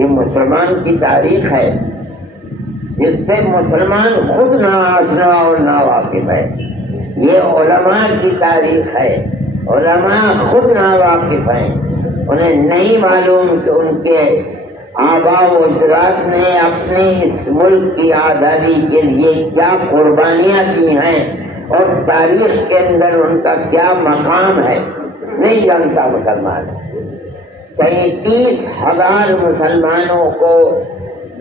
یہ مسلمان کی تاریخ ہے جس سے مسلمان خود نہ آشنا اور نہ واقف ہے. یہ علماء کی تاریخ ہے. علماء خود نہ واقف ہیں. انہیں نہیں معلوم کہ ان کے آباء و اجداد نے اپنے اس ملک کی آزادی کے لیے کیا قربانیاں دی ہیں اور تاریخ کے اندر ان کا کیا مقام ہے. نہیں جانتا مسلمان. کہیں 30,000 مسلمانوں کو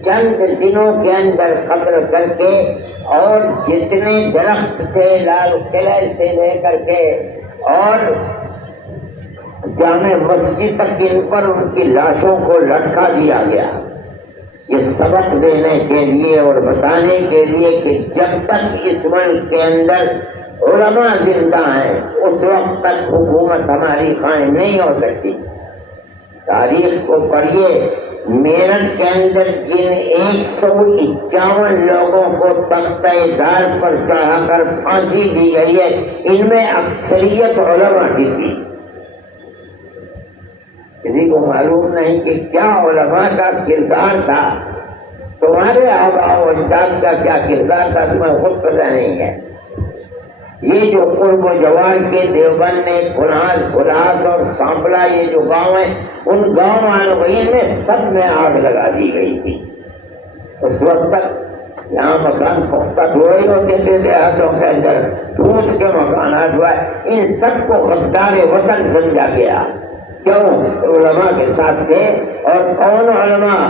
چند دنوں کے اندر قتل کر کے اور جتنے درخت تھے لال قلعے سے لے کر کے اور جامع مسجد تک ان پر ان کی لاشوں کو لٹکا دیا گیا. یہ سبق دینے کے لیے اور بتانے کے لیے کہ جب تک اس ملک کے اندر علماء زندہ ہیں اس وقت تک حکومت ہماری قائم نہیں ہو سکتی. تاریخ کو پڑھیے. میرٹھ کے اندر جن 151 لوگوں کو تختہ دار پر چڑھا کر پھانسی دی گئی ہے ان میں اکثریت علماء کی تھی. کسی کو معلوم نہیں کہ کیا علماء کا کردار تھا. تمہارے آباء و اجداد کا کیا کردار تھا تمہیں خود پتہ نہیں ہے. یہ جو قرب و جوار کے دیوبند میں کلاس اور سانپلا یہ جو گاؤں ہیں ان گاؤں والوں میں سب میں آگ لگا دی گئی تھی. اس وقت تک یہاں مکان پختہ تھوڑے ہی ہوتے تھے دیہاتوں کے اندر ٹھوس کے مکانات ہوا. ان سب کو غدار وطن سمجھا گیا. کیوں؟ علماء کے ساتھ تھے. اور کون علماء؟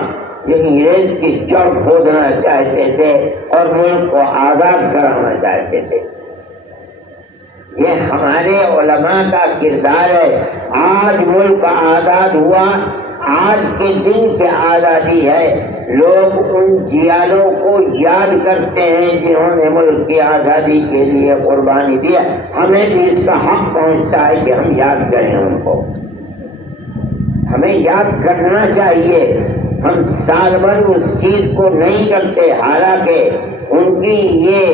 یہ انگریز کی جڑ کھودنا چاہتے تھے اور ملک کو آزاد کرانا چاہتے تھے. یہ ہمارے علماء کا کردار ہے. آج ملک آزاد ہوا. آج کے دن کی آزادی ہے. لوگ ان جیالوں کو یاد کرتے ہیں جنہوں نے ملک کی آزادی کے لیے قربانی دی. ہمیں بھی اس کا حق پہنچتا ہے کہ ہم یاد کریں ان کو. ہمیں یاد کرنا چاہیے. ہم سال بھر اس چیز کو نہیں کرتے. حالانکہ ان کی یہ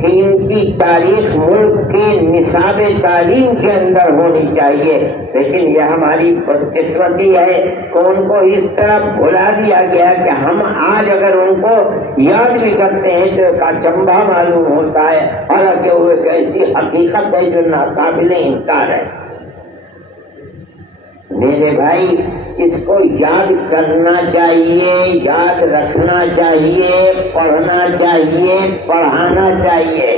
کہ ان کی تاریخ ملک کے نصاب تعلیم کے اندر ہونی چاہیے. لیکن یہ ہماری بدقسمتی ہے کہ ان کو اس طرح بھلا دیا گیا کہ ہم آج اگر ان کو یاد بھی کرتے ہیں تو کا چمبا معلوم ہوتا ہے. حالانکہ وہ ایک ایسی حقیقت ہے جو ناقابل انکار ہے. میرے بھائی اس کو یاد کرنا چاہیے, یاد رکھنا چاہیے, پڑھنا چاہیے, پڑھانا چاہیے.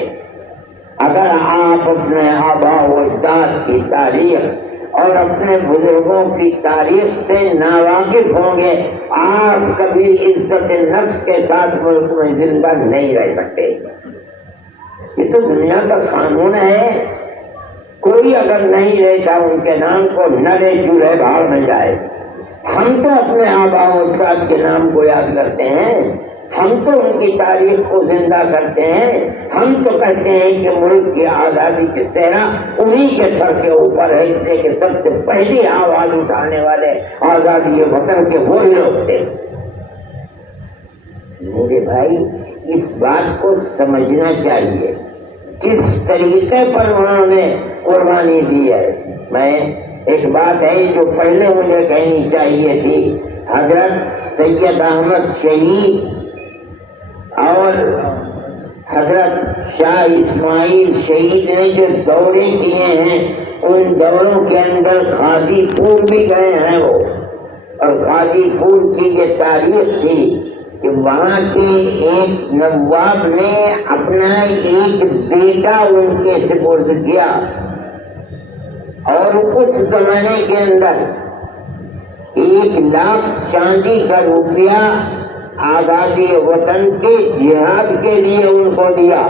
اگر آپ اپنے آباء و اجداد کی تاریخ اور اپنے بزرگوں کی تاریخ سے ناواقف ہوں گے آپ کبھی عزت نفس کے ساتھ ملک میں زندہ نہیں رہ سکتے. یہ تو دنیا کا قانون ہے. کوئی اگر نہیں لیتا ان کے نام کو نہ لے چولہے بھاڑ میں جائے. ہم تو اپنے آباء و اجداد کے نام کو یاد کرتے ہیں. ہم تو ان کی تاریخ کو زندہ کرتے ہیں. ہم تو کہتے ہیں کہ ملک کی آزادی کے صحرا انہی کے سر کے اوپر ہے, اس لیے کہ سب سے پہلی آواز اٹھانے والے آزادی وطن کے وہی لوگ تھے. میرے بھائی اس بات کو سمجھنا چاہیے کس طریقے پر انہوں نے قربانی دی ہے. میں ایک بات ہے جو پہلے مجھے کہنی چاہیے تھی. حضرت سید احمد شہید اور حضرت شاہ اسماعیل شہید نے جو دورے کیے ہیں ان دوروں کے اندر غازی پور بھی گئے ہیں وہ. اور غازی پور کی یہ تاریخ تھی کہ وہاں کے ایک نواب نے اپنا ایک بیٹا ان کے سپرد کیا اور اس زمانے کے اندر 1,00,000 چاندی کا روپیہ آزادی وطن کے جہاد کے لیے ان کو دیا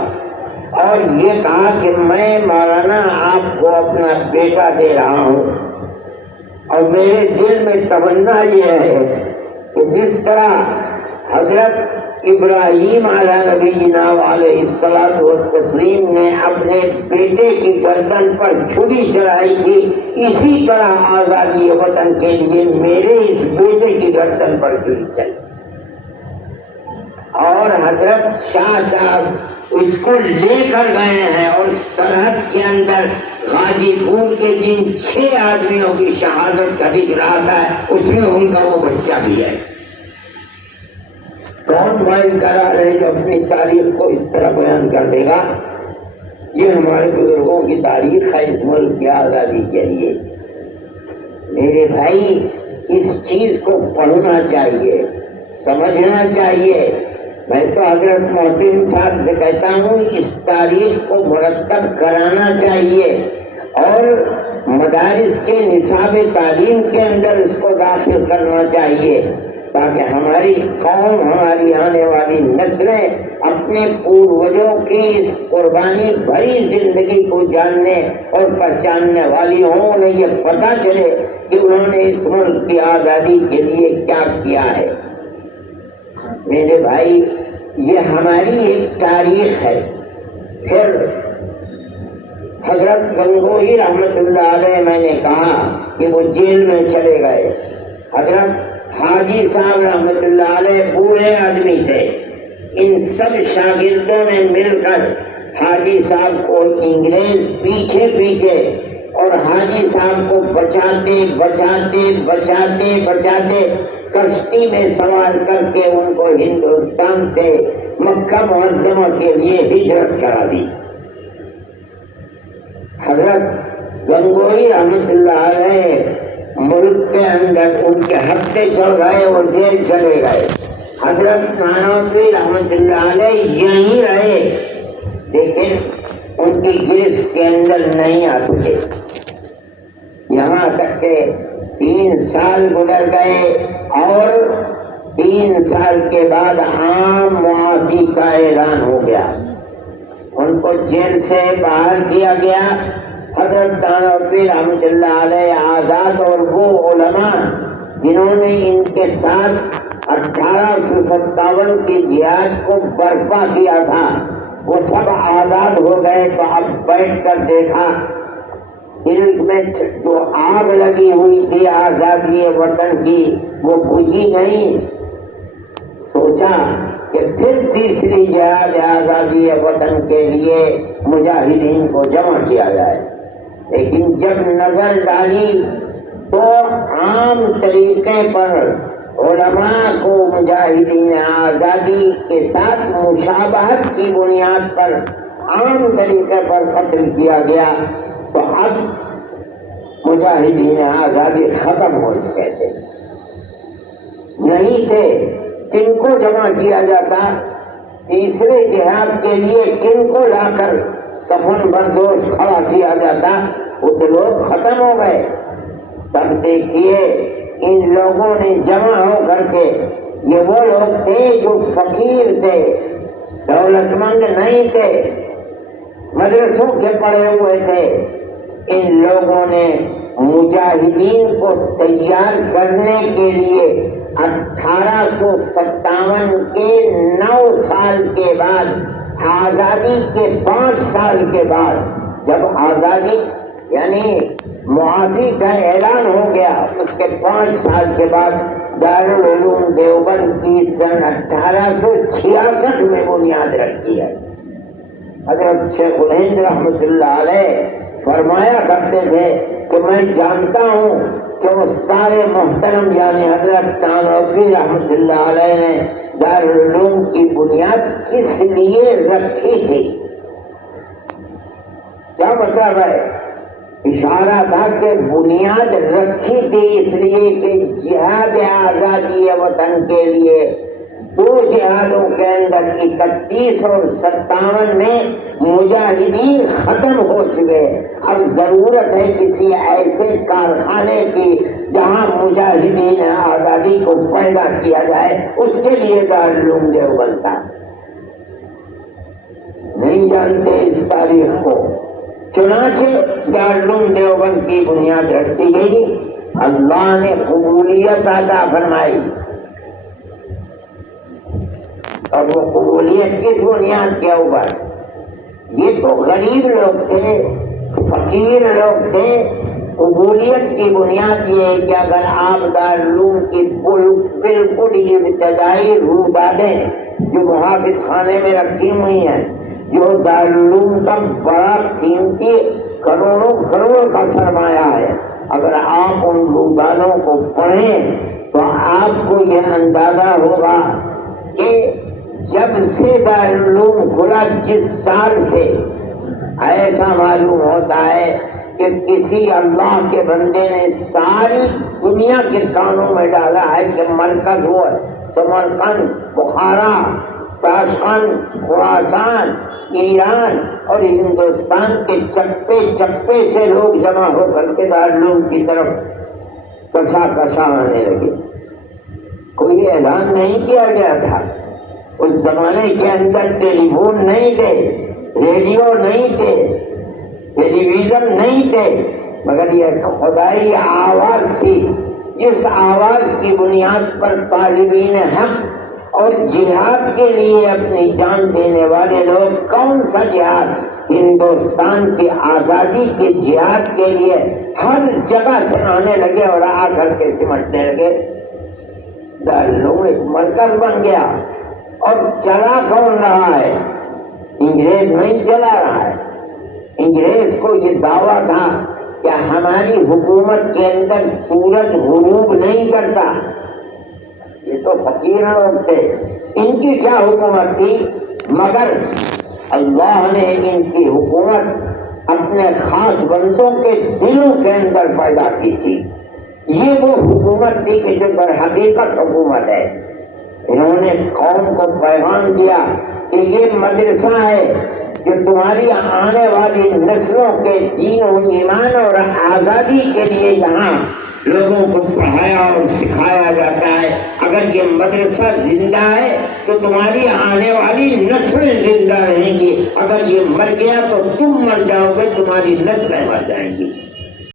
اور یہ کہا کہ میں مولانا آپ کو اپنا بیٹا دے رہا ہوں. اور میرے دل میں تمنا یہ ہے کہ جس طرح حضرت ابراہیم علیہ نبی جناب علیہ الصلاۃ والتسلیم نے اپنے بیٹے کی گردن پر چھری چڑھائی تھی اسی طرح آزادی وطن کے لیے میرے اس بیٹے کی گردن پر چھری چلی. اور حضرت شاہ صاحب اس کو لے کر گئے ہیں اور سرحد کے اندر غازی پور کے جن 6 آدمیوں کی شہادت کا دکھ رہا تھا اس میں ان کا وہ بچہ بھی ہے. کون بھائی قرار ہے جو اپنی تاریخ کو اس طرح بیان کر دے گا؟ یہ ہمارے بزرگوں کی تاریخ ہے اس ملک کی آزادی کے لیے۔ میرے بھائی اس چیز کو پڑھنا چاہیے، سمجھنا چاہیے۔ میں تو حضرت محترم صاحب سے کہتا ہوں اس تاریخ کو مرتب کرانا چاہیے اور مدارس کے نصاب تعلیم کے اندر اس کو داخل کرنا چاہیے تاکہ ہماری قوم، ہماری آنے والی نسلیں اپنے پوروجوں کی اس قربانی بھری زندگی کو جاننے اور پہچاننے والی ہوں، انہیں یہ پتہ چلے کہ انہوں نے اس ملک کی آزادی کے لیے کیا کیا ہے۔ میرے بھائی یہ ہماری ایک تاریخ ہے۔ پھر حضرت گنگوہی رحمت اللہ علیہ، میں نے کہا کہ وہ جیل میں چلے گئے۔ حضرت حاجی صاحب رحمت اللہ علیہ بوڑھے آدمی تھے، ان سب شاگردوں نے مل کر حاجی صاحب کو انگریز پیچھے پیچھے اور حاجی صاحب کو بچاتے بچاتے بچاتے بچاتے کشتی میں سوار کر کے ان کو ہندوستان سے مکہ معظمہ کے لیے ہجرت کرا دی۔ حضرت گنگوہی رحمت اللہ علیہ ملک کے اندر ان کے ہفتے چل گئے اور جیل چلے گئے۔ حضرت نانوتوی رحمت اللہ علیہ یہیں رہے لیکن ان کی گرفت کے اندر نہیں آ سکے، یہاں تک کہ 3 سال گزر گئے اور 3 سال کے بعد عام معافی کا اعلان ہو گیا، ان کو جیل سے باہر کیا گیا۔ حضرت نانوتوی رحمۃ اللہ علیہ آزاد اور وہ علماء جنہوں نے ان کے ساتھ 1857 کی جہاد کو برپا کیا تھا وہ سب آزاد ہو گئے، تو اب بیٹھ کر دیکھا دل میں جو آگ لگی ہوئی تھی آزادی وطن کی وہ بجھی نہیں۔ سوچا کہ پھر تیسری جہاد آزادی وطن کے لیے مجاہدین کو جمع کیا جائے، لیکن جب نظر ڈالی تو عام طریقے پر علماء کو مجاہدین آزادی کے ساتھ مشابہت کی بنیاد پر عام طریقے پر قتل کیا گیا، تو اب مجاہدین آزادی ختم ہو چکے تھے، نہیں تھے۔ کن کو جمع کیا جاتا؟ تیسرے جہاد کے لیے کن کو لا کر کفن بردوش کھڑا کیا جاتا؟ وہ تو لوگ ختم ہو گئے۔ تب دیکھیے ان لوگوں نے جمع ہو کر کے، یہ وہ لوگ تھے جو فقیر تھے، دولت مند نہیں تھے، مدرسوں کے پڑھے ہوئے تھے، ان لوگوں نے مجاہدین کو تیار کرنے کے لیے 1857 کے 9 سال کے بعد، آزادی کے 5 سال کے بعد، جب آزادی یعنی معافی کا اعلان ہو گیا، اس کے 5 سال کے بعد دارالعلوم دیوبند کی سن 1866 میں بنیاد رکھی ہے۔ حضرت شیخ الہند رحمۃ اللہ علیہ فرمایا کرتے تھے کہ میں جانتا ہوں کہ استاد محترم یعنی حضرت نانوتوی رحمۃ اللہ علیہ نے دارالعلوم کی بنیاد کس لیے رکھی تھی۔ کیا مطلب ہے؟ اشارہ تھا کہ بنیاد رکھی تھی اس لیے کہ جہاد آزادی وطن کے لیے 2 جہادوں کے اندر 31 اور 57 میں مجاہدین ختم ہو چکے، اب ضرورت ہے کسی ایسے کارخانے کی جہاں مجاہدین آزادی کو پیدا کیا جائے، اس کے لیے دارالعلوم دیوبند تھا۔ نہیں جانتے اس تاریخ کو، چنانچہ دارالعلوم دیوبند کی بنیاد رکھی گئی، اللہ نے قبولیت عطا فرمائی، اور وہ قبولیت کس بنیاد کے اوپر؟ یہ تو غریب لوگ تھے، فقیر لوگ تھے، قبولیت کی بنیاد یہ ہے کہ اگر آپ دارالعلوم کی بالکل ابتدائی روبادیں جو محافظ خانے میں رکھی ہوئی ہیں، جو دارالعلوم کا بڑا قیمتی کروڑوں کروڑ کا سرمایہ ہے، اگر آپ ان روبادوں کو پڑھیں تو آپ کو یہ اندازہ ہوگا کہ جب سے دارالعلوم کھلا جس سال سے ایسا معلوم ہوتا ہے کہ کسی اللہ کے بندے نے ساری دنیا کے کانوں میں ڈالا ہے کہ مرکز ہوا سمرقند، بخارا، تاشقند، خراسان، ایران اور ہندوستان کے چپے چپے سے لوگ جمع ہو کر کے دارالعلوم کی طرف کشا کشا آنے لگے۔ کوئی اعلان نہیں کیا گیا تھا، اس زمانے کے اندر ٹیلی فون نہیں تھے، ریڈیو نہیں تھے، ٹیلی ویژن نہیں تھے، مگر یہ خدائی آواز تھی جس آواز کی بنیاد پر طالبین حق اور جہاد کے لیے اپنی جان دینے والے لوگ، کون سا جہاد، ہندوستان کی آزادی کے جہاد کے لیے ہر جگہ سے آنے لگے اور آ کر کے سمٹنے لگے۔ دارالعلوم ایک مرکز بن گیا، اور چلا کون رہا ہے؟ انگریز نہیں چلا رہا ہے۔ انگریز کو یہ دعویٰ تھا کہ ہماری حکومت کے اندر سورج غروب نہیں کرتا۔ یہ تو فقیر لوگ تھے، ان کی کیا حکومت تھی؟ مگر اللہ نے ان کی حکومت اپنے خاص بندوں کے دلوں کے اندر پیدا کی تھی۔ یہ وہ حکومت تھی کہ جو در حقیقت حکومت ہے۔ انہوں نے قوم کو پیغام دیا کہ یہ مدرسہ ہے کہ تمہاری آنے والی نسلوں کے دین و ایمان اور آزادی کے لیے یہاں لوگوں کو پڑھایا اور سکھایا جاتا ہے۔ اگر یہ مدرسہ زندہ ہے تو تمہاری آنے والی نسلیں زندہ رہیں گی، اگر یہ مر گیا تو تم مر جاؤ گے، تمہاری نسلیں مر جائیں گی۔